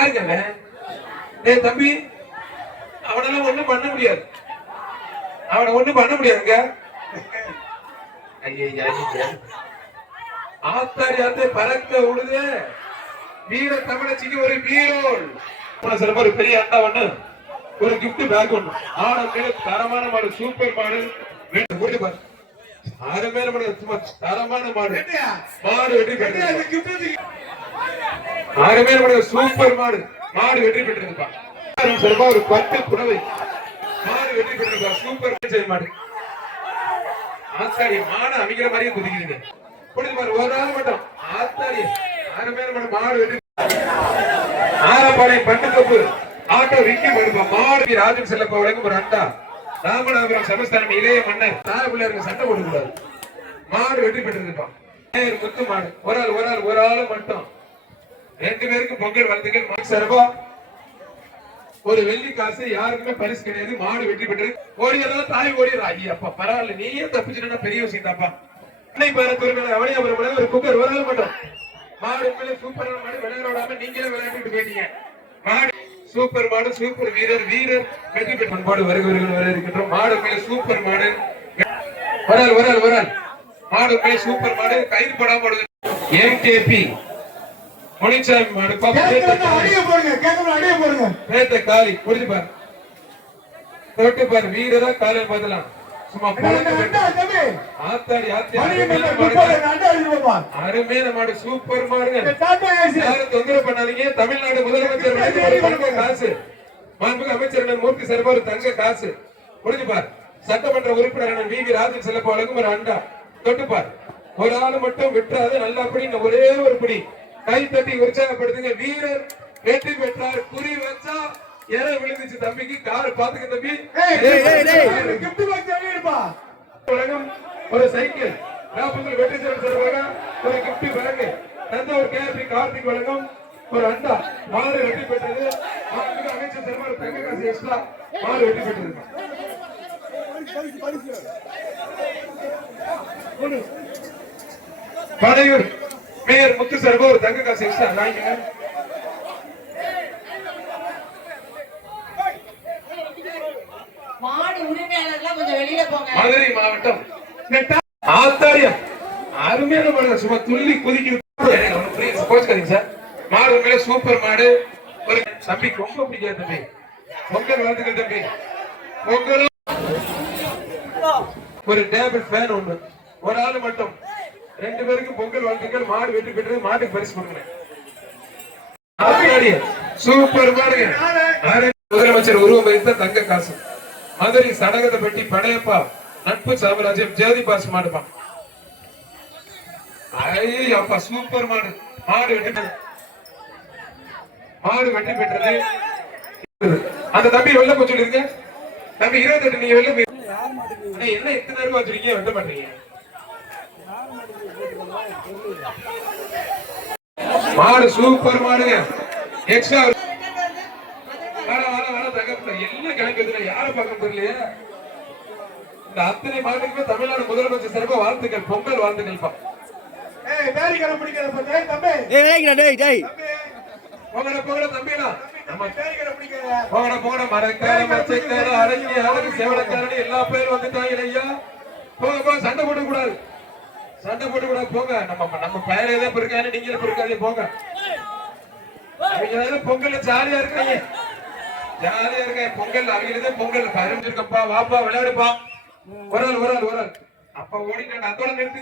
யாருங்க அவன் தம்பி அவனெல்லாம் ஒண்ணும் பண்ண முடியாது. அவனை ஒண்ணும் பண்ண முடியாதுங்க. ஐயா ஆத்தாரி ஆத்தே பறக்க உழுது. வீர தமிழச்சிக்கு ஒரு வீரோல் சில ஒரு பெரிய அண்டா ஒண்ணு. ஒரு gift பேக் ஒண்ணு. ஆட மேல தரமான மாடு சூப்பர் மாடு. வீட்டு பாரு. ஆறு மேல சும்மா தரமான மாடு. மாடு வெற்றி ஆகவே நம்முடைய மாடு சூப்பர் மாடு மாடு வெற்றி பெற்றிருப்பா. சிறப்பா ஒரு பத்து புடவை. மாடு வெற்றி பெற்றிருப்பா. சூப்பர் செய்ய மாடு. ஆத்தாடி மாடு அமைக்கிற மாதிரியே குதிக்குதுங்க. புரிஞ்சு பாரு ஒரு நாள் மட்டும். ஆத்தாடி ஆறு மேல மாடு மாடு வெற்றி ஆரப்பாளையம் பட்டுக்கப்பு ஆட்டோ விக்கி மடுப்பா மாடு ராஜன் செல்லப்பா வழங்கும் ஒரு அண்டா ராமநாதபுரம் சமஸ்தானம் இளைய மன்னர். தார பிள்ளையாருக்கு சண்டை போடக்கூடாது. மாடு வெற்றி பெற்றிருப்பான் முத்து மாடு. ஒரு ஆள் ஒரு ஆள் ஒரு ஆள் மட்டும். ரெண்டு பேருக்கு பொங்கல் வாழ்த்துக்கள் சிறப்பா ஒரு வெள்ளி காசு யாருக்குமே பரிசு கிடையாது. மாடு வெற்றி பெற்று ஓடியதா தாய் ஓடியதா? ஐயா அப்பா பரவாயில்ல. நீயே தப்பிச்சுட்டா பெரிய விஷயம் தாப்பா அன்னை பாரத் மேல அவனியாபுரம் ஒரு குக்கர் ஒரு மாட்டோம் மட்டும். மாடு உண்மையிலே சூப்பரான மாடு விளையாடாம நீங்களே விளையாண்டுட்டு போயிட்டீங்க. மாடு சூப்பர் மாடு சூப்பர் வீரர் வீரர் வெற்றி பெற்ற மாடு வருகிறவர்கள் வர இருக்கின்றோம். மாடு உண்மையிலே சூப்பர் மாடு. வரால் வரால் வரால் மாடு உண்மையிலே சூப்பர் மாடு கைது போடாம எம்கேபி முனிச்சாமி மாடு அடிய போடுங்க கேட்கணும் அடிய போடுங்க. நேத்த காலி புரிஞ்சு பாரு. தொட்டு பாரு வீரரா காலை பதிலாம் சும்மா ஆத்தாடி அருமையான மாடு. சூப்பர் மாடுங்க. Tata AC. யாரும் தொந்தரவு பண்ணாதீங்க. தமிழ்நாடு முதலமைச்சர் காசு. மாண்புமிகு அமைச்சர் மூர்த்தி சிறப்பா ஒரு தங்க காசு. புரிஞ்சு பார். சட்டமன்ற உறுப்பினர் வி வி ராஜன் செல்லப்பா ஒரு அண்டா. தொட்டு பார். ஒரு ஆள் மட்டும் விட்டுறாது நல்லா படி ஒரே ஒரு பிடி. கை தட்டி உற்சாகப்படுத்துங்க. வீரர் வெற்றி பெற்றார். குறி வச்சா எற விழுந்துச்சு தம்பிக்கு. கார் பாத்துக்க தம்பி. வழங்கும் ஒரு சைக்கிள். ராபுங்கள் வெற்றி சேவல் சார்பாக ஒரு gift pack Thanjavur KRP Karthik வழங்கும் ஒரு அண்டா. மாடு வெற்றி பெற்றது. அமைச்சர் சார்பாக ஒரு தங்க காசு எக்ஸ்ட்ரா மாடு வெற்றி பெற்றது படையூர். மேயர் முத்து சார்பாக ஒரு தங்க காசு எக்ஸ்ட்ரா போங்க. மதுரை மாவட்டம். ஆத்தாரியம் அருமையான மாடு சும்மா துள்ளி குதிக்கி கோச்சுக்காதீங்க சார். மாடு உண்மையில சூப்பர் மாடு. ஒரு தம்பி ரொம்ப பிடிக்காது தம்பி. பொங்கல் வாழ்த்துக்கள் தம்பி. பொங்கலும் ஒரு டேபிள் ஃபேன் ஒண்ணு ஒரு ஆளு மட்டும். ரெண்டு பேருக்கு பொங்கல் வாழ்த்துக்கள் மாடு வெற்றி பெற்றது மாட்டுக்கு பரிசு கொடுங்க சூப்பர் பாருங்க முதலமைச்சர் உருவம் வைத்த தங்க காசு. மதுரை சடகத்தை பெட்டி படையப்பா நட்பு சாம்ராஜ்யம் ஜோதி பாஸ் மாடுப்பா. ஐய அப்பா சூப்பர் மாடு மாடு வெற்றி மாடு வெற்றி பெற்றது. அந்த தம்பி வெளில போச்சு சொல்லிருங்க தம்பி இருபத்தெட்டு நீங்க வெளில போய் என்ன எத்தனை நேரம் வச்சிருக்கீங்க? வெட்ட மாட்டீங்க. மாடு சூப்பர் மாடுங்க. எக்ஸ்ட்ரா வர வர வர தகப்பல எல்லாம் கிளம்புதுல யார பக்கம் தெரியலையே? இந்த அத்தனை மாட்டுக்குமே தமிழ்நாடு முதலமைச்சர் சிறப்பா வாழ்த்துக்கள் பொங்கல் வாழ்த்துக்கள்ப்பா ஏய் பேரி கடை பிடிக்கிற பத்தி தம்பி. ஏய் டேய் டேய். தம்பினா நம்ம பேரி கடை பிடிக்கிற போகட போகட மரக்கார மச்சக்கார அடங்கி அழகு சேவலக்காரன் எல்லா பேரும் வந்துட்டாங்க ஐயா. போங்க போங்க சண்டை போட்டு கூடாது சண்டை போட்டு கூட போங்க. நம்ம நம்ம பயிர ஏதோ பிறக்காது நீங்களும் பிறக்காதே போங்க. அவங்க பொங்கல் ஜாலியா இருக்காங்க. ஜாலியா இருக்காங்க. பொங்கல் அவங்களே பொங்கல். பரிஞ்சிருக்கப்பா வாப்பா விளையாடுப்பா. ஒரு ஆள் ஒரு ஆள் ஒரு ஆள். அப்ப ஓடிட்டு அதோட நிறுத்துங்க.